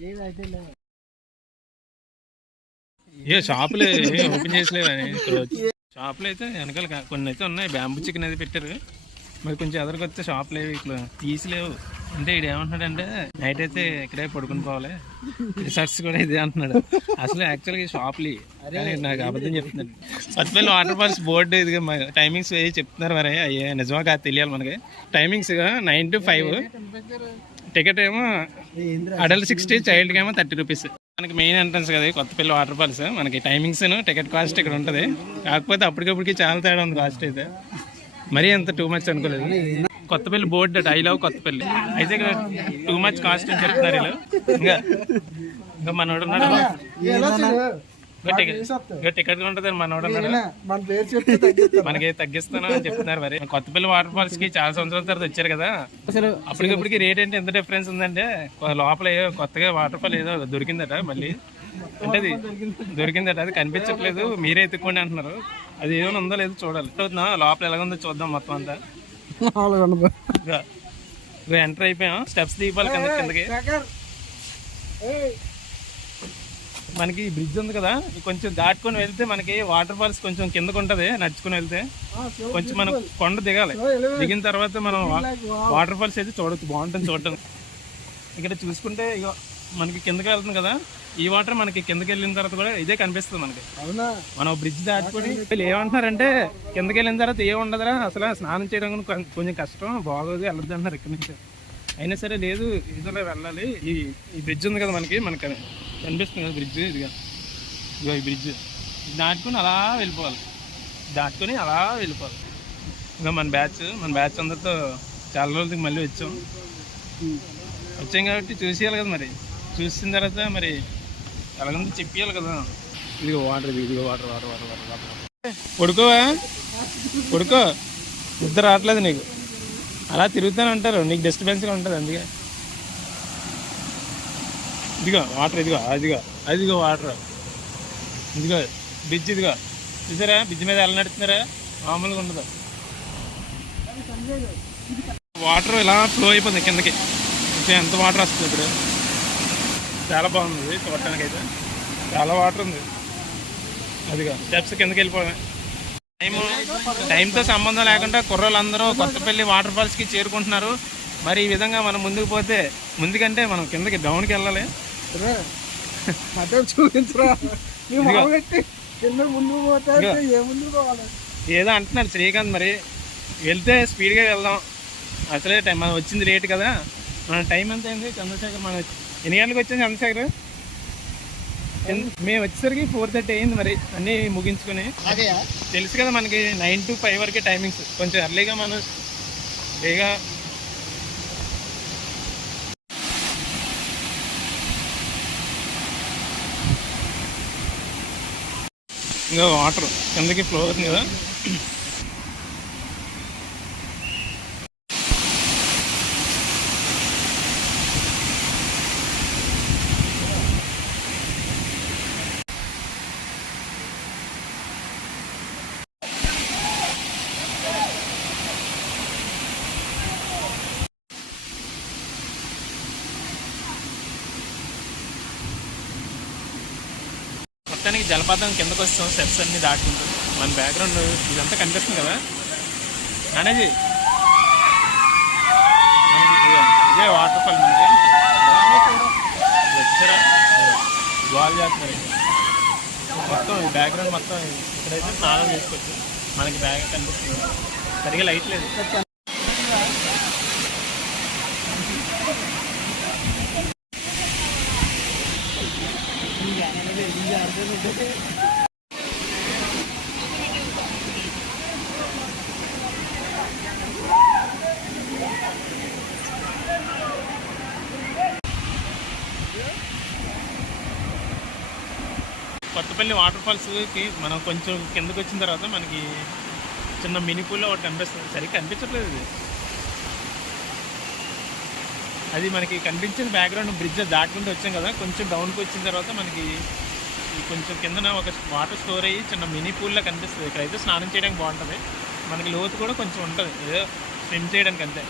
ఏ షాపులు ఓపెన్ చేసలేవని షాపులు అయితే వెనకాల కొన్ని అయితే ఉన్నాయి. బ్యాంబూ చికెన్ అది పెట్టారు. మరి కొంచెం ఎదరికొస్తే షాపులు ఇట్లా తీసిలేవు. అంటే ఇది ఏమంటున్నాడంటే నైట్ అయితే ఇక్కడే పడుకుని పోవాలి, రిసార్ట్స్ కూడా ఇదే అంటున్నాడు. అసలు యాక్చువల్గా షాప్లు కానీ నాకు అబద్ధం చెప్తున్నాడు. కొత్తపల్లి వాటర్ ఫాల్స్ బోర్డు ఇది టైమింగ్స్ వేసి చెప్తున్నారు. మరి అయ్యే నిజమా కాదు తెలియాలి మనకి. Timings 9 to 5. టికెట్ ఏమో అడల్ట్ 60, చైల్డ్కి ఏమో 30 రూపీస్. మనకి మెయిన్ ఎంట్రన్స్ కదా కొత్తపల్లి వాటర్ ఫాల్స్. మనకి టైమింగ్స్ టికెట్ కాస్ట్ ఇక్కడ ఉంటుంది. కాకపోతే అప్పటికప్పటికి చాలా తేడా ఉంది కాస్ట్ అయితే. మరీ అంత టూ మచ్ అనుకోలేదు. Kothapalli board I love Kothapalli అయితే ఇక్కడ టూ మచ్ కాస్ట్ అని చెప్తున్నారు వీళ్ళు. ఇంకా మనోడు ఉన్నాడు, టికెట్ ఉంటుంది మనోడు ఉన్నాడు, మనకి తగ్గిస్తాను అని చెప్తున్నారు. మరి కొత్తపల్లి వాటర్ ఫాల్స్ కి చాలా సంవత్సరాల తర్వాత వచ్చారు కదా, అసలు అప్పటికప్పటికి రేట్ అంటే ఎంత డిఫరెన్స్ ఉందంటే లోపల కొత్తగా వాటర్ ఫాల్ ఏదో దొరికిందట. మళ్ళీ అంటే అది దొరికిందట, అది కనిపించట్లేదు, మీరే ఎత్తుక్కోండి అంటున్నారు. అది ఏమైనా ఉందో లేదో చూడాలి. లోపల ఎలాగుందో చూద్దాం మొత్తం అంతా. ఎంటర్ అయిపోయాం, స్టెప్స్ దిగిపోవాలి కిందకి. మనకి బ్రిడ్జ్ ఉంది కదా, కొంచెం దాటుకొని వెళ్తే మనకి వాటర్ ఫాల్స్ కొంచెం కిందకు ఉంటుంది. నడుచుకుని వెళ్తే కొంచెం మనం కొండ దిగాలి. దిగిన తర్వాత మనం వాటర్ ఫాల్స్ అయితే చూడవచ్చు, బాగుంటుంది చూడటం. ఇక్కడ చూసుకుంటే ఇక మనకి కిందకి వెళ్తుంది కదా, ఈ వాటర్ మనకి కిందకి వెళ్ళిన తర్వాత కూడా ఇదే కనిపిస్తుంది మనకి. మనం బ్రిడ్జ్ దాటుకొని ఏమంటున్నారంటే కిందకి వెళ్ళిన తర్వాత ఏముండదురా, అసలు స్నానం చేయడం కొంచెం కష్టం, బాగోదు, వెళ్ళదు అంటారు ఇక్కడ నుంచి. అయినా సరే లేదు, ఇదిలో వెళ్ళాలి. ఈ బ్రిడ్జ్ ఉంది కదా మనకి కనిపిస్తుంది కదా బ్రిడ్జ్, ఇదిగా ఈ బ్రిడ్జ్ దాటుకొని అలా వెళ్ళిపోవాలి. ఇంకా మన బ్యాచ్ అందరితో చాలా రోజులకి మళ్ళీ వచ్చాం కాబట్టి చూసేయాలి కదా. మరి చూసిన తర్వాత మరి ఎలాగంటే చెప్పేయాలి కదా. ఇదిగో వాటర్, పడుకో నిద్ర రావట్లేదు నీకు, అలా తిరుగుతూనే ఉంటారు, నీకు డిస్టర్బెన్స్గా ఉంటుంది. అందుకే ఇదిగో వాటర్, అదిగో వాటర్, ఇదిగో బ్రిడ్జ్, ఇదిగో చూసారా బ్రిడ్జ్ మీద ఎలా నడుస్తున్నారా, మామూలుగా ఉండదు. వాటర్ ఇలా ఫ్లో అయిపోతుంది కిందకి. ఎంత వాటర్ వస్తుంది ఇప్పుడు, చాలా బాగుంది చూడటానికి. అయితే చాలా వాటర్ ఉంది. అదిగా స్టెప్స్ కిందకి వెళ్ళిపోవడమే. టైంతో సంబంధం లేకుండా కుర్రోళ్ళందరూ కొత్తపల్లి వాటర్ ఫాల్స్కి చేరుకుంటున్నారు. మరి ఈ విధంగా మనం ముందుకు పోతే, ముందుకంటే మనం కిందకి డౌన్కి వెళ్ళాలి. ఏదో అంటున్నాడు శ్రీకాంత్, మరి వెళ్తే స్పీడ్గా వెళ్దాం. అసలే టైం మనం వచ్చింది లేట్ కదా. మన టైం ఎంత అయింది చంద్రశేఖర్? మనం ఎన్ని గంటలకు వచ్చాం చంద్రశేఖర్? మేము వచ్చేసరికి 4:30 అయింది. మరి అన్నీ ముగించుకొని తెలుసు కదా మనకి 9 to 5 వరకే టైమింగ్స్. కొంచెం ఎర్లీగా మనం బేగా ఇంకా వాటర్ కిందకి ఫ్లో అవుతుంది కదా. మొత్తానికి జలపాతం కిందకు వస్తాం, స్టెప్స్ అన్ని దాటుకుంటూ. మన బ్యాక్గ్రౌండ్ ఇదంతా కనిపిస్తుంది కదా అనేది, మనకి ఇదే వాటర్ ఫాల్. మనకి వచ్చారా గోల్ చేస్తున్నారు మొత్తం. బ్యాక్గ్రౌండ్ మొత్తం ఇక్కడైతే స్నానం చేసుకోవచ్చు. మనకి బ్యాగ్ కనిపిస్తుంది, సరిగా లైట్ లేదు. కొత్తపల్లి వాటర్ ఫాల్స్కి మనం కొంచెం కిందకు వచ్చిన తర్వాత మనకి చిన్న మినీ పూల్ ఒకటి కనిపిస్తుంది. సరిగ్గా కనిపించట్లేదు ఇది. అది మనకి కనిపించిన బ్యాక్గ్రౌండ్ బ్రిడ్జ్ దాటుకుంటూ వచ్చాం కదా, కొంచెం డౌన్కి వచ్చిన తర్వాత మనకి కొంచెం కిందన ఒక వాటర్ స్టోర్ అయ్యి చిన్న మినీ పూల్లా కనిపిస్తుంది. ఇక్కడైతే స్నానం చేయడానికి బాగుంటుంది. మనకి లోతు కూడా కొంచెం ఉంటుంది, ఏదో స్విమ్ చేయడానికి అంతే.